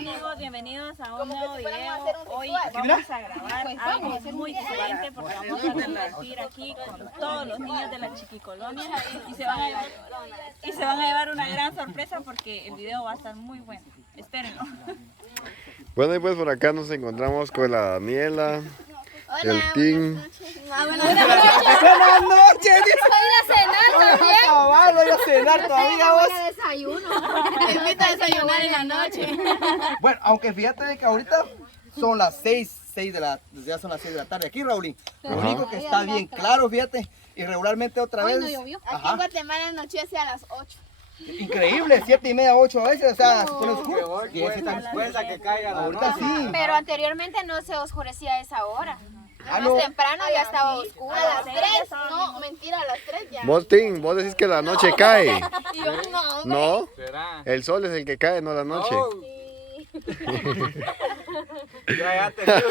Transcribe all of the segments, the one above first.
amigos, bienvenidos a un nuevo video. Hoy vamos a grabar algo muy diferente porque vamos a compartir aquí con todos los niños de la Chiquicolonia y se van a llevar una gran sorpresa porque el video va a estar muy bueno. Espérenlo. Bueno, y pues por acá nos encontramos con la Daniela, el Tim. Buenas noches. Voy a cenar también. Cabal, voy a cenar todavía vos. Voy a desayuno. Te invito a desayunar en la noche. Bueno, aunque fíjate de que ahorita son las 6 ya son las 6 de la tarde aquí, Raulín. Lo único que está bien claro, fíjate, y regularmente otra vez. Hoy no llovió. Aquí en Guatemala anochece a las 8. Increíble, 7:30, 8 a veces, o sea, se pone oscuro. Después que caiga la Ahorita sí. Pero anteriormente no se oscurecía a esa hora. Ah, Más no. temprano ya estaba oscuro. A las 3. No, mentira, a las 3 ya. Vos, Tim, vos decís que la noche cae. Y yo no. ¿No? será. El sol es el que cae, no la noche. Ya te digo,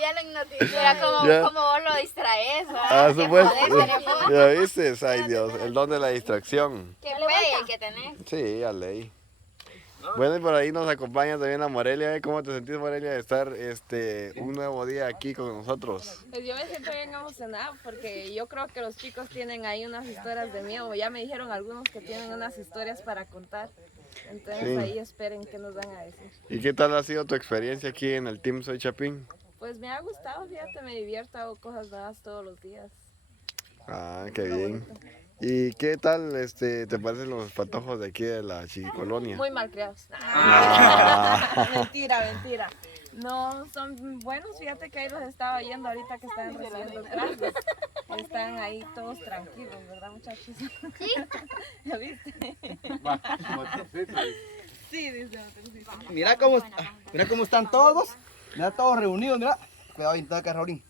Ya lo hipnoticé. Era como vos lo distraes. Ah, ¿Verdad? supuesto. Ya viste, ay Dios, el don de la distracción. Qué pegue que tenés. Sí, a ley. Bueno, y por ahí nos acompaña también la Morelia. ¿Cómo te sentís, Morelia, de estar un nuevo día aquí con nosotros? Pues yo me siento bien emocionada porque yo creo que los chicos tienen ahí unas historias de miedo. Ya me dijeron algunos que tienen unas historias para contar. Entonces Sí. ahí esperen qué nos van a decir. ¿Y qué tal ha sido tu experiencia aquí en el Team Soy Chapín? Pues me ha gustado, fíjate, me divierto, hago cosas nuevas todos los días. Ah, qué bien. ¿Y qué tal te parecen los patojos de aquí de la Chiquicolonia? Muy malcriados. Ah. Mentira. No, son buenos, fíjate que ahí los estaba viendo ahorita que están recibiendo clases. Están ahí todos tranquilos, ¿verdad, muchachos? ¿Sí? ¿Ya viste? Sí, dice Motociclista. Mira cómo están todos. Mira, todos reunidos, mira. Cuidado, acá, Raulín.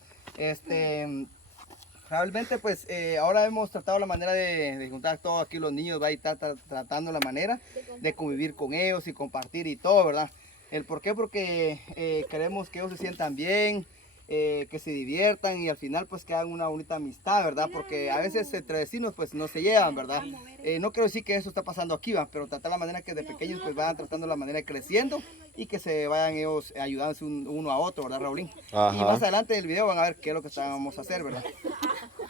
Realmente pues ahora hemos tratado la manera de juntar todos aquí los niños, va a estar tratando la manera de convivir con ellos y compartir y todo, ¿verdad? ¿El por qué? Porque queremos que ellos se sientan bien, que se diviertan y al final pues que hagan una bonita amistad, ¿verdad? Porque a veces entre vecinos pues no se llevan, ¿verdad? No quiero decir que eso está pasando aquí, ¿va? Pero tratar la manera que de pequeños pues vayan tratando la manera de creciendo y que se vayan ellos ayudándose uno a otro, ¿verdad, Raulín? Ajá. Y más adelante del video van a ver qué es lo que vamos a hacer, ¿verdad?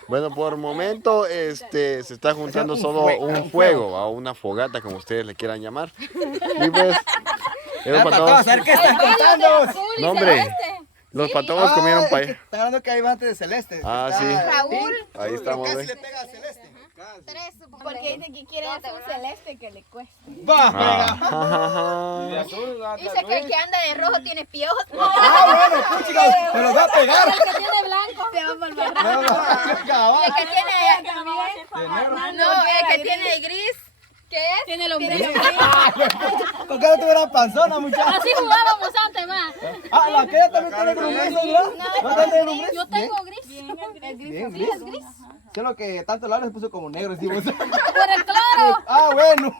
Bueno, por momento se está juntando solo un fuego, a una fogata, como ustedes le quieran llamar. Y pues, esos patojos, a ver qué están contando. no hombre, los patojos comieron pa' Está hablando que hay bastante de celeste. Ah, sí. Raúl. Ahí estamos, Casi ¿ves? le pega a celeste. 3, porque dice que quiere hacer un celeste que le cuesta. Va, Ah. de azul, Dice que el que anda de rojo tiene piojos. bueno, pues chicos, me los va a pegar. El que tiene blanco se va por barranco. Y el que tiene no, el que tiene gris, ¿qué es? Tiene lombriz. ¿Con qué no tuviera panzona, muchachos? Así jugábamos antes más. Ah, la que ella también tiene lombriz, ¿no? ¿No tiene lombriz? Yo tengo gris. Bien, gris. Solo que tanto la hora se puso como negro, decimos. Por el claro. Ah, bueno.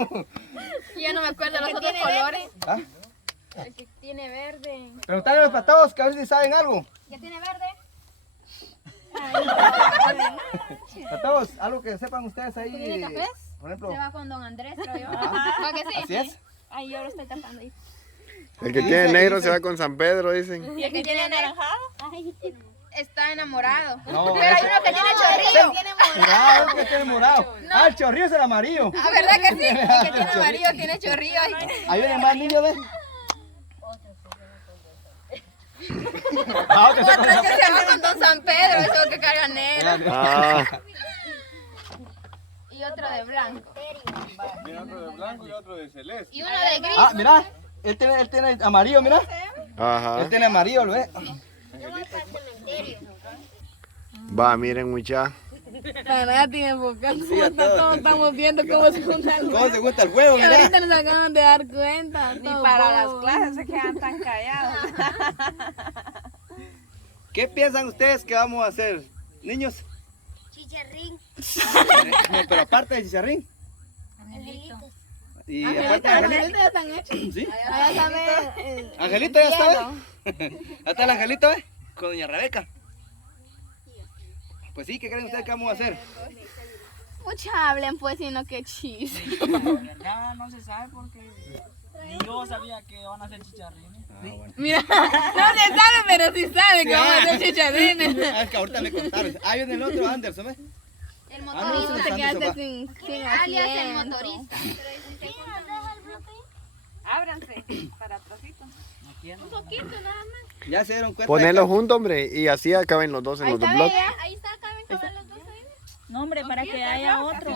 Ya no me acuerdo los otros colores. ¿Ah? El que tiene verde. Preguntarle a los patojos que a ver si saben algo. ¿Ya tiene verde? Patojos, algo que sepan ustedes ahí. ¿Tiene cafés? Por ejemplo. Se va con don Andrés, creo yo. ¿Va que sí? Así es. Ay, yo lo estoy tapando ahí. El que tiene negro se va con San Pedro, dicen. ¿Y el que tiene anaranjado? Ay, está enamorado. No, Pero hay uno que tiene chorrillo. Tiene Ah, el que tiene morado. Ah, el chorrillo es el amarillo. Ah, ¿verdad que sí? El que tiene amarillo tiene chorrillo. Ahí viene más niños, ¿ves? Ah, otro Otro que se va con don San Pedro, eso que carga negro. Ah, Y otro de blanco. Mira, otro de blanco y otro de celeste. Y uno de gris. Ah, mira, él tiene amarillo, mira. ajá. Él tiene amarillo, ¿lo ves? Va, miren, mucha. Para nada tiene focal, todos estamos viendo cómo se juntan. ¿Cómo se gusta el juego, Y mira? ahorita nos acaban de dar cuenta. Ni para las clases se quedan tan callados. ¿Qué piensan ustedes que vamos a hacer, niños? Chicharrín. No, pero aparte de chicharrín. Angelitos. Y aparte de Angelito. ya están hechos. ¿Sí? Allá también. Angelito ya está, ¿ves? Ya está el Angelito, ¿ves? Con doña Rebeca. Pues sí, ¿qué creen ustedes que vamos a hacer? Mucha hablen pues, sino que chis. La verdad no se sabe porque Ni yo sabía que van a hacer chicharrines. Mira, no se sabe, pero sí sabe que vamos a hacer chicharrines. Es que ahorita me contaron. Ahí viene el otro Anderson, ¿ves? El motorista. te quedaste sin Alias el asiento. motorista. Ábranse para atrásito. Un poquito nada más. Ya se dieron cuenta. Ponelo junto, hombre, y así acaben los dos en Ahí los dos está, bloques. bella. Ahí está, caben cabal los dos ahí. No, hombre, para que haya otro.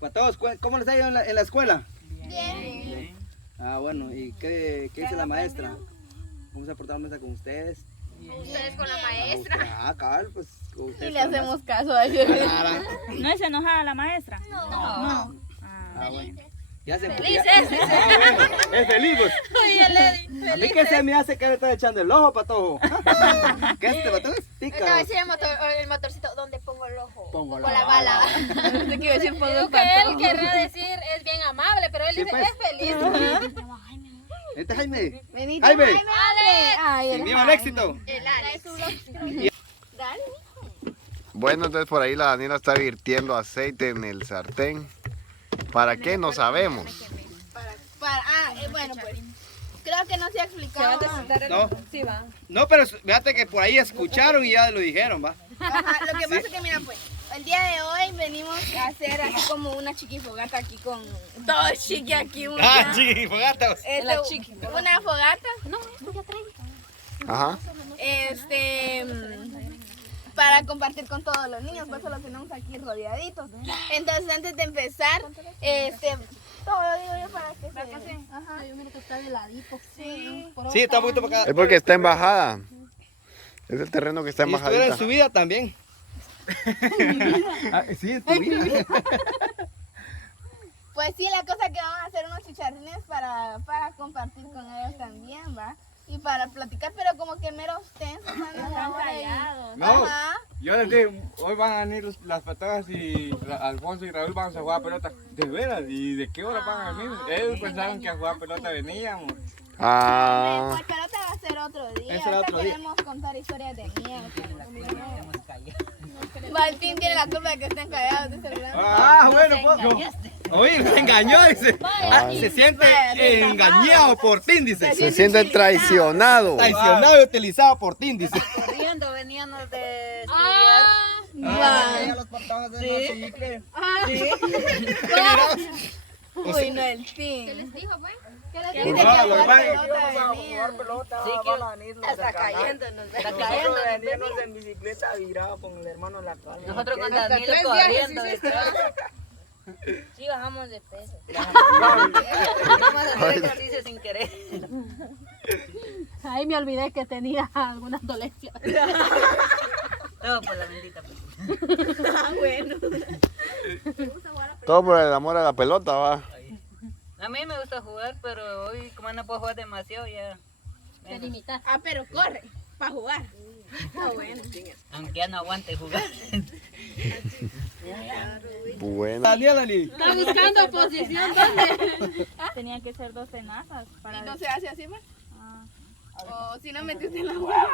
Para todos, ¿cómo les ha ido en la escuela? Bien. Ah, bueno, ¿y qué dice la maestra? ¿Cómo se ha portado la maestra con ustedes? Ustedes con la maestra. Ah, cabal, pues con ustedes. Y le hacemos caso a ellos. ¿No es enojada la maestra? No. No. Ah, bueno. Ya se Feliz ya- es. Es feliz, pues. Oye, Lady. A mí que se me hace que le está echando el ojo, patojo. ¿Qué es este patrón? No, Pica. ese el motorcito, ¿dónde pongo el ojo? Pongo Con la bala. Pensé que iba a decir pongo el Lo que él patrón. querrá decir es bien amable, pero él Sí, dice pues. es feliz. Este es Jaime. Venite, Jaime. Ay, Sí, viva el éxito. El Alex. Dale. Bueno, entonces por ahí la Daniela está virtiendo aceite en el sartén. ¿Para qué? No sabemos. Bueno, pues. Creo que no se ha explicado. No. Sí, va. No, pero fíjate que por ahí escucharon y ya lo dijeron, ¿va? Ajá, lo que pasa es que, mira, pues, el día de hoy venimos a hacer así como una chiquifogata aquí con todo chiqui aquí. chiqui, fogatas. Una fogata, Ajá. para compartir con todos los niños, por eso lo tenemos aquí rodeaditos. Entonces, antes de empezar, todo digo yo para que se... Ajá. Yo miro que está de ladito. Sí. Sí, está un poquito para acá. Es porque está en bajada. Es el terreno que está en Y estuviera en bajadita. su vida también. Sí, en tu vida. Pues sí, la cosa es que vamos a hacer unos chicharrines para compartir con ellos también, ¿va? Y para platicar, pero como que meros tensos. Están callados. No, Ajá. yo les dije, hoy van a venir las patadas y Alfonso y Raúl van a jugar pelota. ¿De veras? ¿Y de qué hora van a venir? Ellos pensaron que a jugar pelota veníamos. Ah, Pues pelota va a ser otro día. Ese era Ahorita otro día. queremos contar historias de miedo. Martín tiene la culpa de que estén callados, dice el blanco. Ah, bueno, pues. Oye, me engañó, dice. Se siente engañado por ti, dice. se siente traicionado. Traicionado y utilizado por ti, dice. Corriendo, veníamos de Los patadas de Uy, no, el ¿Qué fin. les dijo, pues? ¿Qué le No, dice que lo jugar va- pelota venía? pelota, Sí, que van a venir los está cayéndonos. Está cayendo. veníamos en bicicleta virado con el hermano en la cara. Nosotros con Daniel corriendo detrás. Sí, bajamos de peso. Vamos a hacer ejercicio sin querer. Ahí me olvidé que tenía algunas dolencias. Todo por la bendita. Todo por el amor a la pelota, va. A mí me gusta jugar, pero hoy como no puedo jugar demasiado ya. Te limitas. Ah, pero corre, para jugar. Está bueno. Aunque ya no aguante jugar. Bueno. Daniela, ni. Está buscando posición, ¿dónde? Tenía que ser 2 tenazas para... ¿Y no se hace así, pues? Ah. O si no metiste en la agua.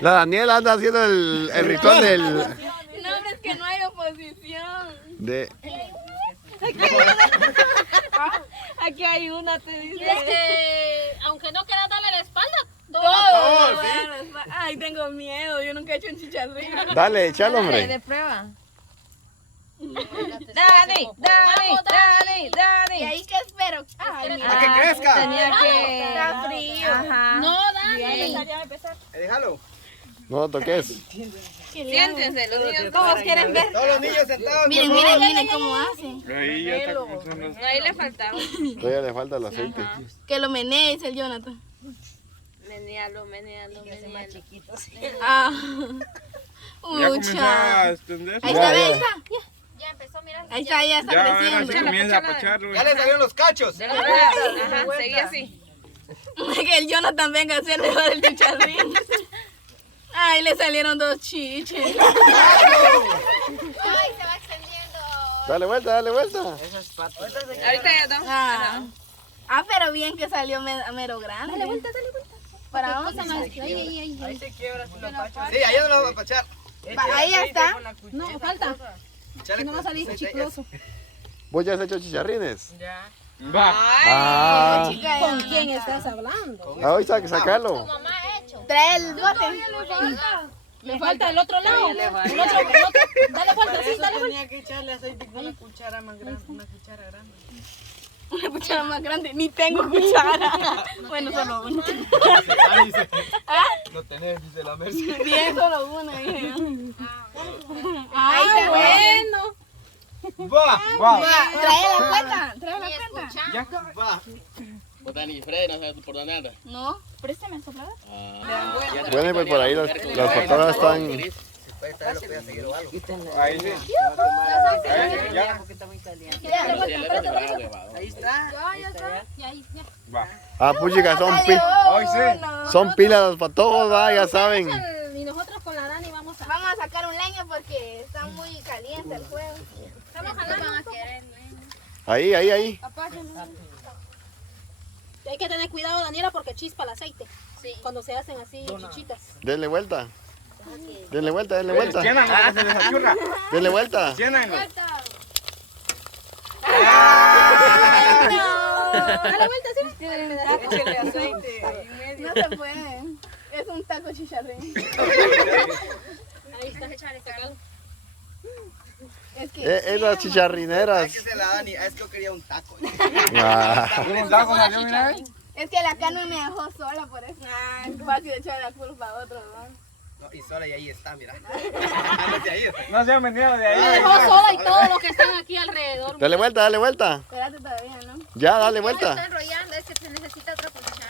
La Daniela anda haciendo el ritual del... No, hombre, es que no hay oposición. De, Aquí hay una, te dice. Es que, aunque no quieras darle la espalda, Todo. Ay, tengo miedo. Yo nunca he hecho un chicharrín. dale, échalo, hombre. prueba. Dani, Dani, Dani, ¿Y Dani. ahí qué espero? Ay, mira. ¡A que crezca! Tenía que... Está frío. Ajá. no, Dani. Déjalo. No lo toques. Siéntense, los niños. Todos quieren ver. Todos los niños sentados. Miren, miren, miren cómo hace. Ahí ya está como son los... Ahí le faltaba. Todavía le falta el aceite. Que lo menee, dice el Jonathan. Menealo, menealo, menealo. Ah. Ya comenzó a extender. Ahí está, Ya, ahí ya. está. Ya empezó, mira. Ahí está, ya está Ya, ahora se creciendo. comienza a pacharlo. Ya le salieron los cachos. Ajá, seguí así. Que el Jonathan venga a hacer mejor el chicharrín. Ay, le salieron 2 chiches. Ay, se va extendiendo. Dale vuelta, dale vuelta. Ahorita ya no. Ah, pero bien que salió mero grande. Dale vuelta, Para Cosa dónde. más. Ay. Se quiebra si lo pachas. Sí, ahí no lo va a pachar. Ahí ya está. No, falta. Chale, No va a salir pues, chicloso. ¿Vos ya has hecho chicharrines? Va. Ah, ¿Con quién estás hablando? hoy sacarlo. Mamá ha hecho. Trae el bote. Le falta el otro lado. El otro. Dale vuelta, sí, dale vuelta. Tenía que echarle aceite con una cuchara más grande, una cuchara grande. Una cuchara más grande. Ni tengo cuchara. Bueno, solo una. No tenés, dice la Mercy. Bien, solo una, dije. Ay, está bueno. Va. Trae la cuenta. Trae la Ni cuenta. escuchar. Ya. Va. Botani Fred, no sabes por dónde anda. No, préstame el soplador. Bueno, pues por ahí las fotógrafas están... Puede estar, lo puede seguir o algo. Ahí sí. Ya. Porque está muy caliente. Ahí está. Ya. Va. Ah, puchica, Hoy sí. son pilas para todos, va, ya saben. Y nosotros con la Dani vamos a sacar un leño porque está muy caliente el fuego. Estamos jalando. Ahí. Hay que tener cuidado, Daniela, porque chispa el aceite. Sí. Cuando se hacen así chichitas. Denle vuelta. Denle vuelta. Ciénanlo, que se les achurra. Denle vuelta. Ciénanlo. Dale vuelta, sí. Échale aceite ahí en medio. No se puede. Es un taco chicharrín. Ahí está. Échale, sácalo. Es que Esas chicharrineras. Es que se la Dani, es que yo quería un taco. Ah, ¿Un taco salió, mira? es que la carne me dejó sola por eso. Fácil echar la culpa a otro, ¿no? No, y sola y ahí está, mira. Ándate ahí. No se han venido de Me ahí. dejó sola y todos los que están aquí alrededor. dale vuelta. Espérate todavía, ¿no? Ya, dale Está vuelta. enrollando, es que se necesita otra cuchara.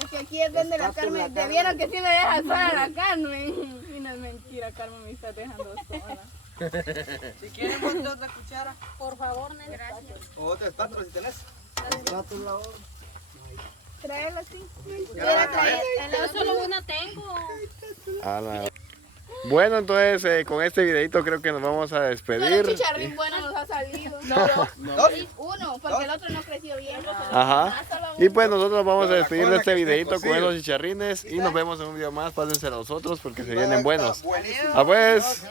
Es que aquí es donde la Carmen, te vieron que sí me deja sola la Carmen. Y no es mentira, Carmen me está dejando sola. Si quieren, ponte otra cuchara. Por favor, Nelly. Gracias. O otra espátula si tenés. Tráelo así. Ya, Solo una tengo. Bueno, entonces con este videito creo que nos vamos a Solo despedir. chicharrín bueno nos ha salido. ¿Dos? Uno, porque el otro no creció bien. Ajá. Y pues nosotros vamos a despedir de este videito con esos chicharrines y nos vemos en un video más. Pásenselo a nosotros porque se vienen buenos. Buenísimo. Ah, pues.